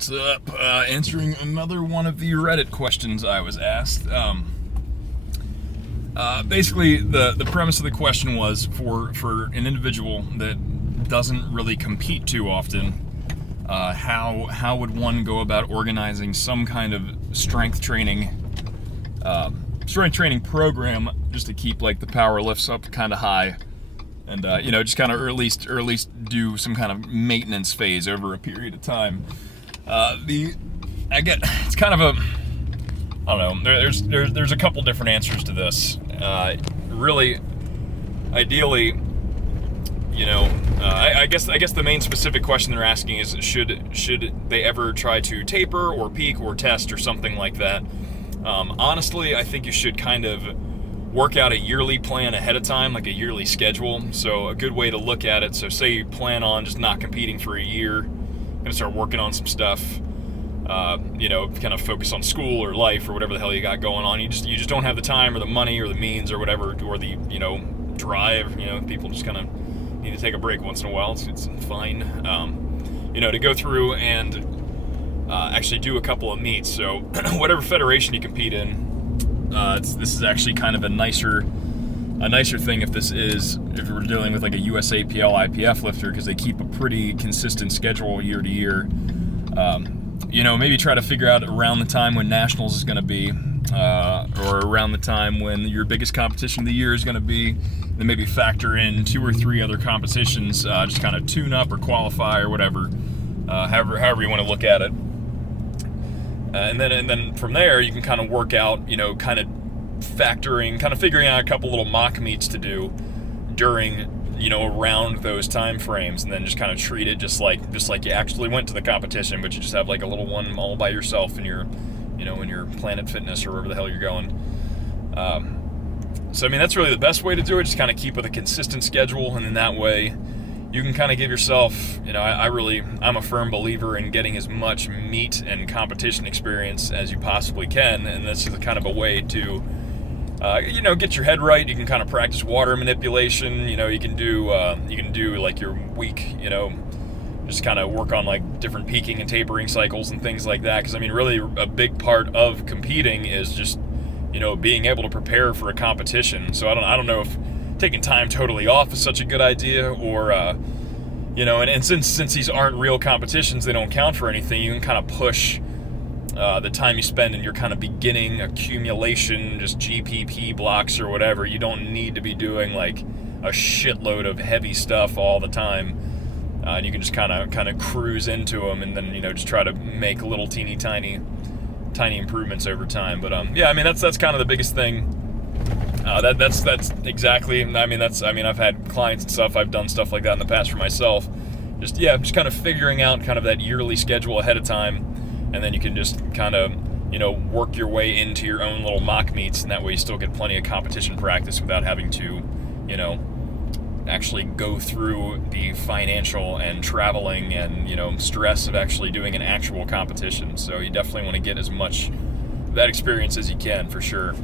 What's up? Answering another one of the Reddit questions I was asked. Basically, the premise of the question was for an individual that doesn't really compete too often, how would one go about organizing some kind of strength training program just to keep like the power lifts up kind of high, and just kind of or at least do some kind of maintenance phase over a period of time. It's kind of a, I don't know. There's a couple different answers to this. Really, ideally, I guess the main specific question they're asking is should they ever try to taper or peak or test or something like that. Honestly, I think you should kind of work out a yearly plan ahead of time, like a yearly schedule. So a good way to look at it, so say you plan on just not competing for a year, gonna start working on some stuff, kind of focus on school or life or whatever the hell you got going on. You just don't have the time or the money or the means or whatever, or the drive. People just kind of need to take a break once in a while. It's fine. To go through and actually do a couple of meets. So whatever federation you compete in, this is actually kind of a nicer thing if we're dealing with like a USAPL IPF lifter, because they keep a pretty consistent schedule year to year. Maybe try to figure out around the time when nationals is going to be, or around the time when your biggest competition of the year is going to be. Then maybe factor in 2 or 3 other competitions, just kind of tune up or qualify or whatever, however you want to look at it. And then from there you can kind of work out, kind of figuring out a couple little mock meets to do during, around those time frames, and then just kind of treat it just like you actually went to the competition, but you just have like a little one all by yourself in your, in your Planet Fitness or wherever the hell you're going. So that's really the best way to do it. Just kind of keep with a consistent schedule, and then that way you can kind of give yourself, I'm a firm believer in getting as much meet and competition experience as you possibly can, and this is kind of a way to get your head right. You can kind of practice water manipulation. You can do like your week, just kind of work on like different peaking and tapering cycles and things like that. Because really a big part of competing is just, being able to prepare for a competition. So I don't know if taking time totally off is such a good idea, or and since these aren't real competitions, they don't count for anything. You can kind of push the time you spend in your kind of beginning accumulation, just GPP blocks or whatever. You don't need to be doing like a shitload of heavy stuff all the time, and you can just kind of cruise into them, and then just try to make little teeny tiny improvements over time. But that's kind of the biggest thing. That's exactly. I've had clients and stuff. I've done stuff like that in the past for myself. Just kind of figuring out kind of that yearly schedule ahead of time. And then you can just kind of, work your way into your own little mock meets, and that way you still get plenty of competition practice without having to, actually go through the financial and traveling and, stress of actually doing an actual competition. So you definitely want to get as much of that experience as you can, for sure.